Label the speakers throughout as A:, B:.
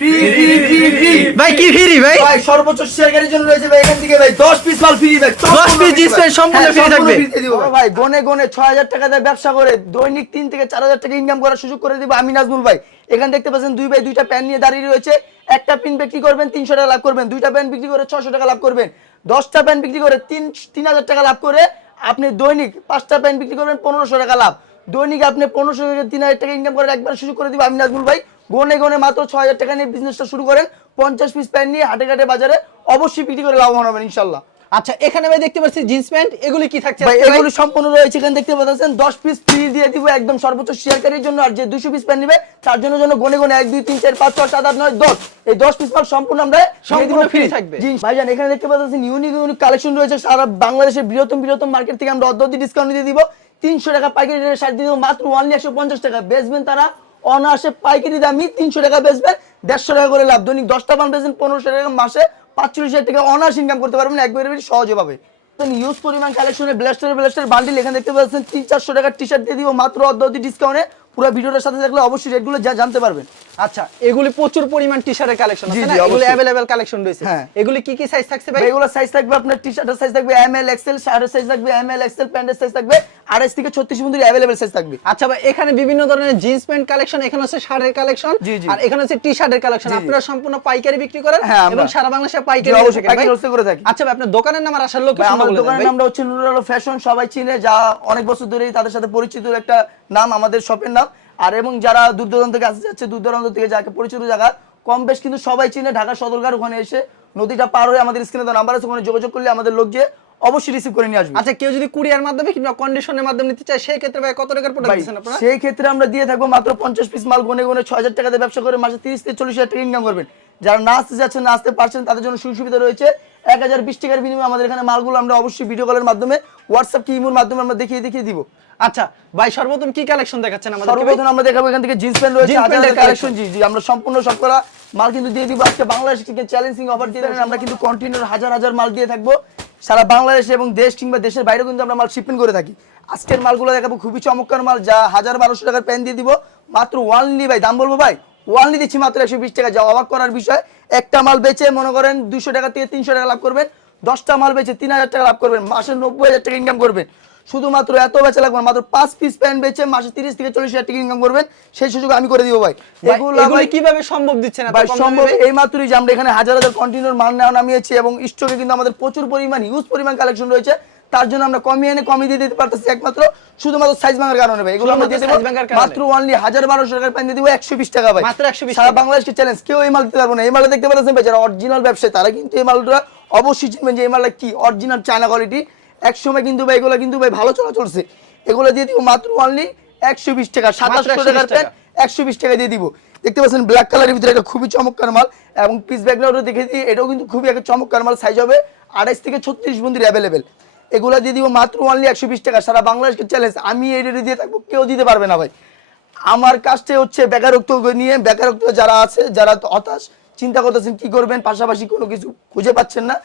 A: Free free free free
B: ভাই কি free ভাই?
A: ভাই সর্বোচ্চ শেয়ারকারীর জন্য রয়েছে ভাই এখান থেকে ভাই 10 পিস মাল ফ্রি ভাই
B: 10 piece জিন্স প্যান্ট সম্পূর্ণ free থাকবে।
A: ভাই গনে গনে 6000 টাকা দিয়ে ব্যবসা করে দৈনিক 3 থেকে 4000 টাকা ইনকাম করার সুযোগ করে দিব আমি নাজমুল ভাই। এখানে দেখতে পাচ্ছেন দুই ভাই দুইটা প্যান্ট নিয়ে দাঁড়িয়ে রয়েছে। একটা পিন বিক্রি করবেন 300 টাকা লাভ করবেন। দুইটা প্যান্ট বিক্রি করে 600 টাকা লাভ করবেন। 10টা প্যান্ট বিক্রি করে 3 3000 টাকা লাভ করে আপনি দৈনিক পাঁচটা প্যান্ট বিক্রি করবেন 1500 টাকা লাভ। দৈনিক আপনি 1500 থেকে 3000 টাকা ইনকাম করার একবার সুযোগ করে দিব আমি নাজমুল ভাই। গনে গনে মাত্র 6000 টাকা নিয়ে বিজনেসটা শুরু করেন। 50 পিস প্যান্ট নিয়ে হাটে ঘাটে বাজারে অবশ্যই বিক্রি করে লাভবান হবেন ইনশাআল্লাহ।
B: আচ্ছা এখানে ভাই দেখতে পাচ্ছি জিন্স প্যান্ট এগুলি কি থাকছে?
A: ভাই? এগুলো সম্পূর্ণ রয়েছে এখানে দেখতে পাচ্ছেন 10 পিস ফ্রি দিয়ে দিব একদম সর্বোচ্চ শেয়ারকারীর জন্য আর যে 200 পিস প্যান্ট নেবে তার জন্য জন্য গনে গনে 1 2 3 4 5 6 7 8 9 10 এই 10 পিস মাল সম্পূর্ণ আমরা
B: সম্পূর্ণ
A: ফ্রি
B: থাকবে।
A: ভাইজান এখানে দেখতে পাচ্ছেন ইউনিক ইউনিক কালেকশন রয়েছে সারা বাংলাদেশের বৃহত্তম বৃহত্তম মার্কেট থেকে আমরা অর্ধ ডিসকাউন্ট দিয়ে দিব। 300 টাকা পাইকারি রেটে শার্ট দিয়ে দিব মাত্র অনলি 150 টাকা। বেচবেন তারা অনায়াসে পাইকারি দামি 300 টাকা বেচবেন 150 টাকা করে লাভ। দৈনিক দশটা পান বেচবেন, পনেরোশো টাকা, মাসে 45 হাজার টাকা অনার্স ইনকাম করতে পারবেন, একবারে সহজে পাবে। ইউজ পরিমাণ কালেকশনের ব্লাস্টার ব্লাস্টার বান্ডিল এখানে দেখতে পাচ্ছেন, তিন চারশো টাকার টি শার্ট দিয়ে দিব, মাত্র অর্ধ ডিসকাউন্টে পুরো ভিডিওটার সাথে থাকলে অবশ্যই রেটগুলো যা জানতে পারবেন
B: আচ্ছা এগুলি প্রচুর পরিমাণ টি শার্টের কালেকশন
A: জি,
B: আছে
A: জি,
B: না এগুলি
A: অবশ্যই।
B: अवेलेबल কালেকশন রয়েছে
A: হ্যাঁ।
B: এগুলি কি কি সাইজ থাকছে ভাই
A: এগুলো সাইজ থাকবে আপনার টি শার্টের সাইজ থাকবে এম এল এক্সেল শার্টের সাইজ থাকবে এম এল এক্সেল প্যান্টের সাইজ থাকবে আড়াইশ থেকে ছত্রিশ পর্যন্ত অ্যাভেলেবেল সাইজ থাকবে
B: আচ্ছা ভাই এখানে বিভিন্ন ধরনের জিন্স প্যান্ট কালেকশন এখানে হচ্ছে শার্টের কালেকশন
A: জি, জি।
B: আর এখানে হচ্ছে টি শার্টের কালেকশন
A: জি, জি।
B: আপনারা সম্পূর্ণ পাইকারি বিক্রি করেন
A: হ্যাঁ, আমরা।
B: এবং সারা বাংলাদেশে পাইকারি
A: জি,
B: দিয়ে
A: অবশ্যই
B: থাকেন ভাই।
A: পাইকারি wholesale করে থাকি।
B: আচ্ছা ভাই আপনার দোকানের নাম আর আসার
A: ভাই,
B: লোকেশন
A: আমার
B: বলে দেন
A: দোকানের
B: ভাই।
A: নামটা হচ্ছে নুরুল আলো ফ্যাশন সবাই চিনে যা অনেক বছর ধরেই তাদের সাথে পরিচিত একটা নাম আমাদের শপের নাম আর এবং যারা দূর দূরান্ত থেকে আসতে যাচ্ছে দূর দূরান্ত থেকে যাকে পরিচিত জায়গা কম বেশ কিন্তু সবাই চিনে ঢাকা সদরঘাট ওখানে এসে নদীটা পার হয়ে আমাদের স্ক্রিনে তো নাম্বার আছে ওখানে যোগাযোগ করলে আমাদের লোক যে অবশ্যই রিসিভ করে নিয়ে আসবে।
B: আচ্ছা কেউ যদি কুরিয়ার মাধ্যমে কিংবা কন্ডিশনের মাধ্যমে নিতে চায় সেই ক্ষেত্রে ভাই কত টাকার প্রোডাক্ট দিচ্ছেন আপনারা?
A: সেই ক্ষেত্রে আমরা দিয়ে থাকব মাত্র পঞ্চাশ পিস মাল গুনে গুনে ছয় হাজার দিয়ে ব্যবসা করে মাসে তিরিশ থেকে চল্লিশ হাজার টাকা ইনকাম করবেন। যারা না আসতে যাচ্ছেন না আসতে পারছেন তাদের জন্য সুযোগ সুবিধা রয়েছে। এক হাজার বিশ টাকার বিনিময়ে আমাদের এখানে মালগুলো আমরা অবশ্যই ভিডিও কলের মাধ্যমে হোয়াটসঅ্যাপ কি ইমোর মাধ্যমে আমরা দেখিয়ে দেখিয়ে দিব।
B: আচ্ছা ভাই সর্বপ্রথম কি কালেকশন দেখাচ্ছেন আমাদের
A: সর্বপ্রথম আমরা দেখাবো এখান থেকে জিন্স প্যান্ট রয়েছে হাজার কালেকশন জি জি আমরা সম্পূর্ণ সব করা মাল কিন্তু দিয়ে দিব। আজকে বাংলাদেশ থেকে চ্যালেঞ্জিং অফার দিয়ে দেবেন আমরা কিন্তু কন্টিনিউ হাজার হাজার মাল দিয়ে থাকব। সারা বাংলাদেশ এবং দেশ কিংবা দেশের বাইরেও কিন্তু আমরা মাল শিপমেন্ট করে থাকি। আজকের মালগুলো দেখাবো খুবই চমৎকার মাল যা হাজার বারোশো টাকার প্যান্ট দিয়ে দিব। মাত্র ওয়ানলি ভাই দাম বলব ভাই? ওয়ানলি দিচ্ছি মাত্র একশো বিশ টাকা। যা অবাক করার বিষয় একটা মাল বেচে মনে করেন দুশো টাকা থেকে তিনশো টাকা লাভ করবেন দশটা মাল বেচে তিন হাজার টাকা লাভ করবেন মাসে নব্বই হাজার টাকা ইনকাম করবেন। শুধুমাত্র এত বেচা লাগবে মাত্র পাঁচ পিস প্যান্ট বেচে মাসে তিরিশ থেকে চল্লিশ হাজার টাকা ইনকাম করবেন সেই সুযোগ আমি করে দিব ভাই। এগুলো
B: কীভাবে সম্ভব দিচ্ছে না
A: ভাই সম্ভব এই মাত্রই যে আমরা এখানে হাজার হাজার কন্টিনিউর মাল নেওয়া নামিয়েছি এবং স্টকে কিন্তু আমাদের প্রচুর পরিমাণ ইউজ পরিমাণ কালেকশন রয়েছে। তার জন্য আমরা কমিয়ে এনে কমিয়ে দিয়ে দিতে পারতেছি একমাত্র শুধুমাত্র সাইজ ভাঙার কারণে ভাই। এগুলো আমরা দিয়ে দেবো। মাত্র অনলি হাজার বারোশো টাকার প্যান্ট দিয়ে দেবো একশো বিশ টাকা ভাই।
B: মাত্র 120
A: সারা
B: টাকা।
A: বাংলাদেশকে চ্যালেঞ্জ কেউ এই মাল দিতে পারব না। এই মালটা দেখতে পাচ্ছেন ভাই যারা অরিজিনাল ব্যবসায়ী তারা কিন্তু এই মালটা অবশ্যই চিনবেন যে এই মালটা কি অরিজিনাল চায়না কোয়ালিটি একসময় কিন্তু ভাই এগুলো কিন্তু ভাই ভালো চলা চলছে এগুলো দিয়ে দিব মাত্র অনলি একশো বিশ টাকা সাতাশশো টাকার
B: টাকা।
A: প্যান্ট একশো বিশ টাকা দিয়ে দিব। দেখতে পাচ্ছেন ব্ল্যাক কালারের ভিতরে এটা খুবই চমৎকার মাল এবং পিস ব্যাকগ্রাউন্ডে দেখে দিই এটাও কিন্তু খুবই একটা চমৎকার মাল সাইজ হবে আড়াইশ থেকে ছত্রিশ বন্দির অ্যাভেলেবেল এগুলো দিয়ে দিব মাত্র অনলি একশো বিশ টাকা। সারা বাংলাদেশকে চ্যালেঞ্জ আমি এই রেটে দিয়ে থাকব কেউ দিতে পারবে না ভাই। আমার কাজটা হচ্ছে বেকারত্ব নিয়ে বেকারত্ব যারা আছে যারা হতাশ চিন্তা করতেছেন কি করবেন পাশাপাশি কোনো কিছু খুঁজে পাচ্ছেন না।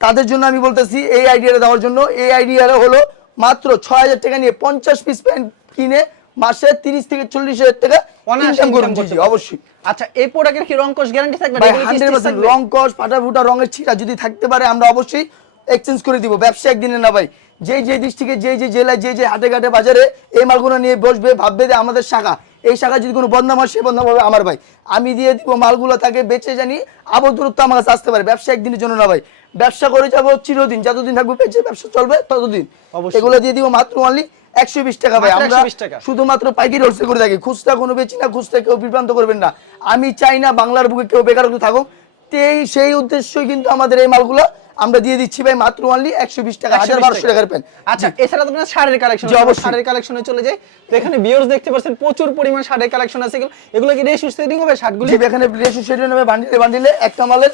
A: তাদের জন্য আমি বলতেছি এই আইডিয়াটা দেওয়ার জন্য এই আইডিয়াটা হলো মাত্র ছয় হাজার টাকা নিয়ে পঞ্চাশ পিস প্যান্ট কিনে মাসে তিরিশ থেকে চল্লিশ হাজার টাকা ইনকাম করুন জি। অবশ্যই।
B: আচ্ছা এই প্রোডাক্টের কি রং কোশ গ্যারান্টি থাকবে
A: হান্ড্রেড পার্সেন্ট রং কস ফাটা ফুটা রঙের ছিটা যদি থাকতে পারে আমরা অবশ্যই এক্সচেঞ্জ করে দিব। ব্যবসা একদিনে না ভাই। যে যে ডিস্ট্রিক্টে যে যে জেলায় যে যে হাটে ঘাটে বাজারে এই মালগুলো নিয়ে বসবে ভাববে যে আমাদের শাখা। এই শাখা যদি কোনো বদনাম হয় সে বদনাম হবে আমার ভাই। আমি দিয়ে দিব মালগুলো তাকে বেচে জানি আবর দূরত্ব আমার কাছে আসতে পারে। ব্যবসা একদিনের জন্য না ভাই। ব্যবসা করে যাব চিরদিন। যতদিন থাকবে বেচে ব্যবসা চলবে ততদিন। এগুলো দিয়ে দিব মাত্র অনলি একশো বিশ টাকা ভাই। আমরা শুধুমাত্র পাইকারি হোলসেল করে থাকি। খুচরা কোনো বেচি না খুচরা কেউ বিভ্রান্ত করবেন না। আমি চাই না বাংলার বুকে কেউ বেকারত্ব থাকুক। সেই উদ্দেশ্যই কিন্তু আমাদের এই মালগুলো আমরা দিয়ে দিচ্ছি ভাই মাত্র অনলি একশো বিশ টাকা হাজার বারোশো টাকার প্যান্ট
B: আচ্ছা এছাড়া তো শাড়ির কালেকশন শাড়ির কালেকশনে চলে যায় তো এখানে ভিউয়ার্স দেখতে পাচ্ছেন প্রচুর পরিমাণ শাড়ির কালেকশন আছে। এগুলো এগুলো কি রেশ সেটিং হবে শার্টগুলি?
A: এখানে রেশু সেটিং হবে বান্ডিলে বান্ডিলে একটা মালের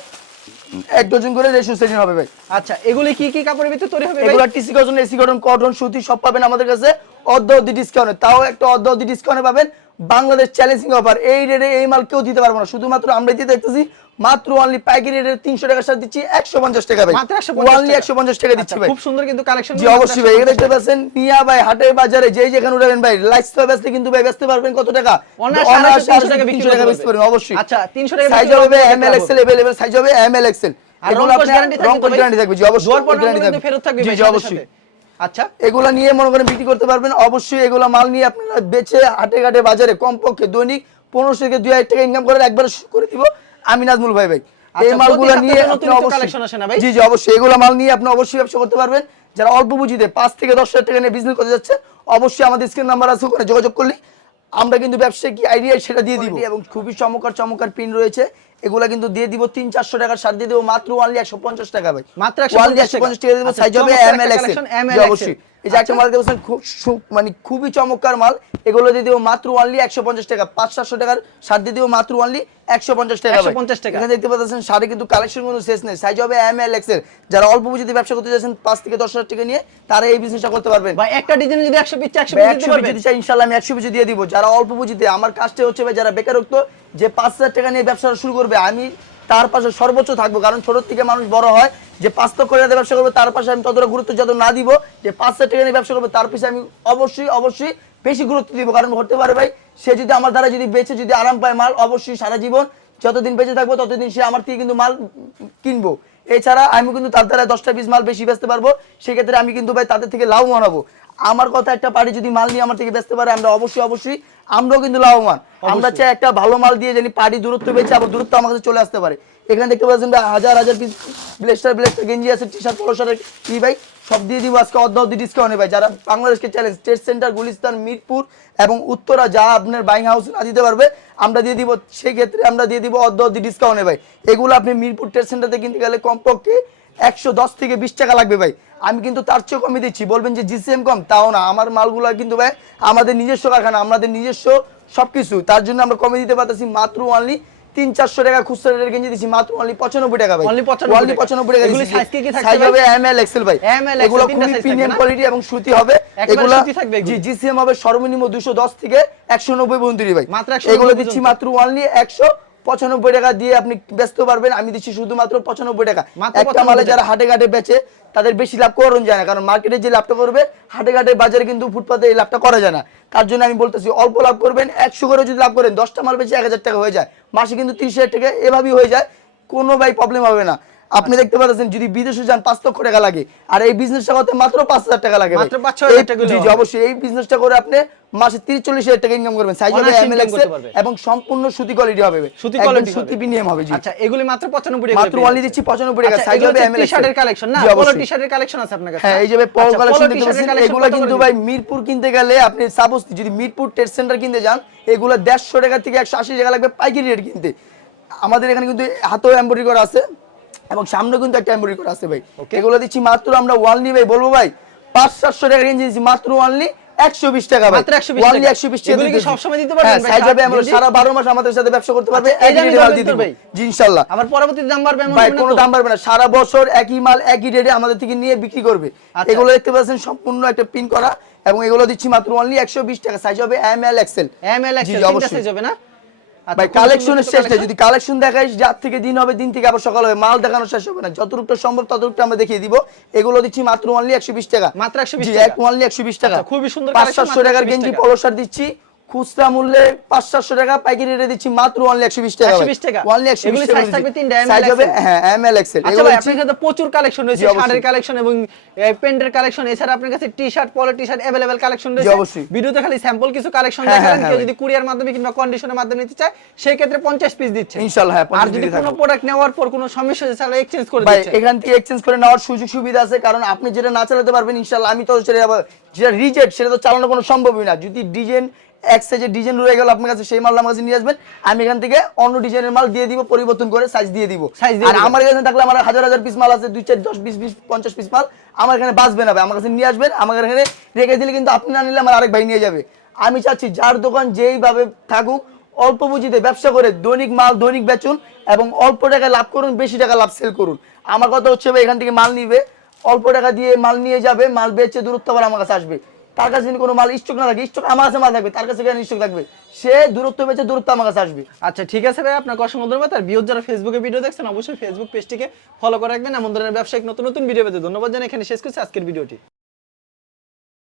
A: এক ডজন করে রেশু সেটিং হবে ভাই।
B: আচ্ছা এগুলি কি কি কাপড়ের ভিতরে তৈরি হবে
A: এগুলো TC cotton AC cotton cotton সুতি সব পাবেন আমাদের কাছে। অর্ধ অর্ধি ডিসকাউন্টে তাও একটা অর্ধ অর্ধি ডিসকাউন্টে পাবেন। বাংলাদেশ চ্যালেঞ্জিং অফার এই রেটে এই মাল কেউ দিতে পারব না। শুধুমাত্র আমরা দিয়ে দেখতেছি মাত্র অনলি পাইকারি রেটে তিনশো টাকার সাথে দিচ্ছি একশো পঞ্চাশ টাকা ভাই
B: মাত্র 150
A: অনলি
B: টাকা।
A: একশো পঞ্চাশ টাকা দিচ্ছি
B: আচ্ছা,
A: ভাই
B: খুব সুন্দর কিন্তু কালেকশন
A: জি অবশ্যই ভাই এখানে দেখতে পাচ্ছেন মিয়া ভাই হাটের বাজারে যেই যেখানে উঠাবেন ভাই লাইস বেচতে কিন্তু ভাই বেচতে পারবেন কত টাকা
B: অনায়াসে
A: অনায়াসে
B: 300 টাকা বিক্রি
A: 300 টাকা
B: করতে
A: বেচতে পারবেন অবশ্যই
B: আচ্ছা, 300 টাকা
A: সাইজ
B: বিক্রি
A: হবে
B: করতে
A: M L XL available size হবে এম এল এক্সেল
B: আর রং কোর্স গ্যারান্টি থাকবে
A: রং কোর্স গ্যারান্টি থাকবে জি অবশ্যই
B: জোর পর
A: guarantee
B: কিন্তু ফেরত থাকবে
A: জি
B: ভাই
A: জি
B: সাথে
A: অবশ্যই
B: সাথে। আচ্ছা
A: এগুলা নিয়ে মনে করেন বিক্রি করতে পারবেন অবশ্যই এগুলা মাল নিয়ে আপনারা বেচে হাটে ঘাটে বাজারে কমপক্ষে দৈনিক পনেরোশো থেকে দুই হাজার টাকা ইনকাম করার একবার শুরু করে দিব আমি নাজমুল ভাই ভাই। এই
B: আচ্ছা,
A: মালগুলো নিয়ে আপনি অবশ্যই
B: collection আসে না ভাই?
A: জি জি অবশ্যই। এগুলো মাল নিয়ে আপনি অবশ্যই ব্যবসা করতে পারবেন। যারা অল্প পুঁজিতে পাঁচ থেকে দশ হাজার টাকা নিয়ে বিজনেস করতে যাচ্ছে অবশ্যই আমাদের স্ক্রিন নাম্বার আছে ওখানে যোগাযোগ করলে আমরা কিন্তু ব্যবসায় কি আইডিয়া সেটা দিয়ে দিব। এবং খুবই চমৎকার চমৎকার পিন রয়েছে। এগুলা কিন্তু দিয়ে দিব তিন চারশো টাকার সার দিয়ে দেবো মাত্র ওয়ানলি একশো পঞ্চাশ টাকা ভাই।
B: মাত্র 150
A: ওয়ানলি একশো পঞ্চাশ টাকা। দেবো
B: আচ্ছা,
A: সাইজ হবে এম এল
B: একটা
A: অবশ্যই। এই যে একটা
B: আচ্ছা।
A: মাল দেখছেন খুব মানে খুবই চমৎকার মাল। এগুলো দিয়ে দিব মাত্র ওয়ানলি একশো পঞ্চাশ টাকা পাঁচ সাতশো টাকার সার দিয়ে দিব মাত্র ওয়ানলি একশো পঞ্চাশ টাকা
B: 150 টাকা।
A: এখানে দেখতে পাচ্ছেন শাড়ি কিন্তু কালেকশন কোনো শেষ নেই। সাইজ হবে এম এল এক্সেল যারা অল্প পুঁজিতে ব্যবসা করতে যাচ্ছেন পাঁচ থেকে দশ হাজার টাকা নিয়ে তারা এই বিজনেসটা করতে পারবেন।
B: ভাই একটা ডিজাইন যদি 100 পিস 100 পিস দিতে পারবেন?
A: পিস চাই আমি একশো পিস দিয়ে দিব। যারা অল্প পুঁজিতে আমার কাজটা হচ্ছে ভাই যারা বেকারত্ব যে পাঁচ হাজার টাকা নিয়ে ব্যবসা শুরু করবে আমি তার পাশে সর্বোচ্চ থাকব। কারণ ছোট থেকে মানুষ বড় হয় যে পাঁচ লক্ষ টাকা ব্যবসা করবে তার পাশে আমি ততটা গুরুত্ব যত না দিব যে পাঁচ হাজার টাকা নিয়ে ব্যবসা করবে তার পিছনে আমি অবশ্যই অবশ্যই বেশি গুরুত্ব দিব, কারণ হতে পারে ভাই, সে যদি আমার দ্বারা যদি বেঁচে যদি আরাম পায় মাল, অবশ্যই সারা জীবন যতদিন বেঁচে থাকব, ততদিন সে আমার থেকে কিন্তু মাল কিনবো। এছাড়া আমি কিন্তু তার দ্বারা দশটা পিস মাল বেশি বেচতে পারব। সেক্ষেত্রে আমি কিন্তু ভাই তাদের থেকে লাভ হব। আমার কথা একটা পার্টি যদি মাল নিয়ে আমার থেকে বেচতে পারে আমরা অবশ্যই অবশ্যই আমরাও কিন্তু লাভবান। আমরা চাই একটা ভালো মাল দিয়ে জানি পার্টি দূরত্ব বেঁচে আবার দূরত্ব আমার কাছে চলে আসতে পারে। এখানে দেখতে পাচ্ছেন হাজার হাজার পিস ব্লেস্টার ব্লেস্টার গেঞ্জি আছে টি শার্ট পলো কি ভাই? সব দিয়ে দিব আজকে অর্ধ অর্ধ ডিসকাউন্টে ভাই। যারা বাংলাদেশকে challenge state centre Gulistan Mirpur এবং উত্তরা যা আপনার বাইং হাউস না দিতে পারবে আমরা দিয়ে দিব সেই ক্ষেত্রে আমরা দিয়ে দিব অর্ধ অর্ধ ডিসকাউন্টে ভাই। এগুলো আপনি মিরপুর ট্রেড সেন্টারতে কিনতে গেলে কমপক্ষে একশো দশ থেকে বিশ টাকা লাগবে ভাই। আমি কিন্তু তার চেয়েও কমে দিচ্ছি। বলবেন যে জিসিএম কম? তাও না। আমার মালগুলো কিন্তু ভাই আমাদের নিজস্ব কারখানা আমাদের নিজস্ব সবকিছু। তার জন্য আমরা কমে দিতে পারতেছি মাত্র অনলি তিন চারশো টাকা খুচরা রেটের গেঞ্জি দিচ্ছি। মাত্র অনলি পঁচানব্বই টাকা ভাই।
B: Only 95
A: অনলি পঁচানব্বই টাকা সাইজ হবে এম এল এক্সেল ভাই। এগুলো খুবই প্রিমিয়াম? কোয়ালিটি এবং সুতি হবে। এগুলো? জি জিসিএম হবে সর্বনিম্ন দুশো দশ থেকে একশো নব্বই পর্যন্ত ভাই।
B: মাত্র
A: এগুলো দিচ্ছি। মাত্র অনলি একশো পঁচানব্বই টাকা দিয়ে আপনি ব্যস্ত পারবেন আমি দিচ্ছি শুধুমাত্র পঁচানব্বই টাকা। একটা মালে যারা হাটে ঘাটে বেচে তাদের বেশি লাভ করুন যায় না কারণ মার্কেটে যে লাভটা করবে হাটে ঘাটে বাজারে কিন্তু ফুটপাতে এই লাভটা করা যায় না। তার জন্য আমি বলতেছি অল্প লাভ করবেন একশো করে যদি লাভ করেন দশটা মাল বেচে এক হাজার টাকা হয়ে যায়। মাসে কিন্তু তিরিশ হাজার টাকা এভাবেই হয়ে যায় কোনো ভাই প্রবলেম হবে না। আপনি দেখতে পাচ্ছেন যদি বিদেশে যান পাঁচ লক্ষ টাকা লাগে। আর এই বিজনেসটা করতে মাত্র পাঁচ হাজার টাকা লাগে
B: মাত্র পাঁচ হাজার টাকা
A: জি জি অবশ্যই। এই বিজনেসটা করে আপনি মাসে তিরিশ চল্লিশ হাজার টাকা ইনকাম করবেন। সাইজ হবে এম এবং সম্পূর্ণ সুতি কোয়ালিটি হবে।
B: সুতি quality
A: সুতি। প্রিমিয়াম হবে জি।
B: আচ্ছা এগুলি মাত্র 95 টাকা
A: মাত্র অনলি দিচ্ছি পঁচানব্বই টাকা। সাইজ হবে এম
B: টি-শার্টের কালেকশন না? পলো টি-শার্টের কালেকশন আছে আপনার কাছে?
A: হ্যাঁ এই যে পল
B: আচ্ছা,
A: কালেকশন দেখতে পাচ্ছেন এগুলো কিন্তু ভাই মিরপুর কিনতে গেলে আপনি সাপোজ যদি মিরপুর ট্রেড সেন্টার কিনতে যান এগুলো দেড়শো টাকা থেকে একশো আশি টাকা লাগবে পাইকারি রেট কিনতে। আমাদের এখানে কিন্তু হাতেও এমব্রয়ডারি করা আছে। এবং সামনে কিন্তু একটা এমব্রয়ডারি করা আছে ভাই। এগুলো দিচ্ছি মাত্র আমরা ওয়ানলি ভাই বলব ভাই পাঁচ সাতশো টাকা রেঞ্জ দিচ্ছি মাত্র ওয়ানলি একশো বিশ টাকা ভাই।
B: মাত্র 120 টাকা।
A: একশো বিশ টাকা
B: এগুলো কি
A: দিতেছি।
B: সবসময় দিতে পারবেন
A: হ্যাঁ,
B: ভাই?
A: সাইজ হবে আমরা সারা বারো মাস আমাদের সাথে ব্যবসা করতে পারবে
B: আচ্ছা, এই
A: একই
B: দামে
A: রেটে মাল ইনশাল্লাহ।
B: বাড়বে
A: ভাই কোনো দাম পারবে না। সারা বছর একই মাল একই রেটে আমাদের থেকে নিয়ে বিক্রি করবে।
B: আচ্ছা।
A: এগুলো দেখতে পাচ্ছেন সম্পূর্ণ একটা পিন করা এবং এগুলো দিচ্ছি মাত্র অনলি একশো বিশ টাকা। সাইজ হবে M L
B: XL
A: M
B: L
A: জি, অবশ্যই।
B: হবে না?
A: ভাই
B: খুব সুন্দর
A: কালেকশনের শেষ নেই যদি কালেকশন দেখাইস যার থেকে দিন হবে দিন থেকে আবার সকাল হবে মাল দেখানো শেষ হবে না। যতটুকটা সম্ভব ততটুকু আমরা দেখিয়ে দিব। এগুলো দিচ্ছি মাত্র অনলি একশো বিশ টাকা।
B: মাত্র একশো
A: বিশ
B: টাকা।
A: অনলি একশো বিশ টাকা।
B: আচ্ছা, খুবই সুন্দর
A: পাঁচ সাতশো টাকার গেঞ্জি
B: পলসার
A: পলো দিচ্ছি। খুচরা মূল্যে পাঁচ সাতশো টাকা পাইকারি রেটে দিচ্ছি মাত্র অনলি একশো বিশ টাকা
B: 120 টাকা।
A: অনলি একশো বিশ টাকা
B: থাকবে তিনটা,
A: সাইজ হবে হ্যাঁ এম এল এক্সেল
B: আচ্ছা আপনার কাছে প্রচুর কালেকশন রয়েছে শার্টের কালেকশন এবং প্যান্টের কালেকশন এছাড়া আপনার কাছে টি শার্ট পলো টি শার্ট অ্যাভেলেবেল কালেকশন রয়েছে।
A: অবশ্যই।
B: ভিডিওতে খালি স্যাম্পল কিছু কালেকশন
A: হ্যাঁ,
B: দেখালেন
A: হ্যাঁ,
B: কেউ যদি কুরিয়ার মাধ্যমে কিংবা কন্ডিশনের মাধ্যমে নিতে চায় সেই ক্ষেত্রে 50 পিস দিচ্ছে।
A: ইনশাল্লাহ, হ্যাঁ, 50
B: আর যদি কোনো প্রোডাক্ট নেওয়ার পর কোনো সমস্যা হচ্ছে তাহলে এক্সচেঞ্জ করে দিচ্ছে।
A: এখান থেকে এক্সচেঞ্জ করে নেওয়ার সুযোগ সুবিধা আছে কারণ আপনি যেটা না চালাতে পারবেন ইনশাল্লাহ আমি তো সেটা যেটা রিজেক্ট সেটা তো চালানো কোনো সম্ভবই না। যদি ডিজাইন এক সাইজের ডিজাইন রয়ে গেল আপনার কাছে সেই মাল আমার কাছে নিয়ে আসবেন। আমি এখান থেকে অন্য ডিজাইনের মাল দিয়ে দিব পরিবর্তন করে সাইজ দিয়ে দিব। আর আমার কাছে থাকলে আমার হাজার হাজার পিস মাল আছে দুই চার দশ বিশ বিশ পঞ্চাশ পিস মাল আমার এখানে বাঁচবে না ভাই আমার কাছে নিয়ে আসবেন। আমার এখানে রেখে দিলে কিন্তু আপনি না নিলে আমার আরেক ভাই নিয়ে যাবে। আমি চাচ্ছি যার দোকান যেইভাবে থাকুক অল্প পুঁজিতে ব্যবসা করে দৈনিক মাল দৈনিক বেচুন এবং অল্প টাকায় লাভ করুন বেশি টাকা লাভ সেল করুন। আমার কথা হচ্ছে ভাই এখান থেকে মাল নিবে অল্প টাকা দিয়ে মাল নিয়ে যাবে মাল বেচে দূরত্ব আবার আমার কাছে আসবে। তার কাছে যদি কোনো মাল স্টক না থাকে, স্টক আমার কাছে মাল থাকবে, তার কাছে কেন স্টক থাকবে। সে দূরত্ব বেঁচে দূরত্ব আমার কাছে আসবে।
B: আচ্ছা ঠিক আছে ভাই আপনার অসংখ্য ধন্যবাদ। আর বিয়োগ যারা ফেসবুকে ভিডিও দেখছেন, অবশ্যই ফেসবুক পেজটিকে ফলো করে রাখবেন। এমন ধরনের ব্যবসায়িক নতুন নতুন ভিডিও পেতে ধন্যবাদ জানাই। এখানে শেষ করছি আজকের ভিডিওটি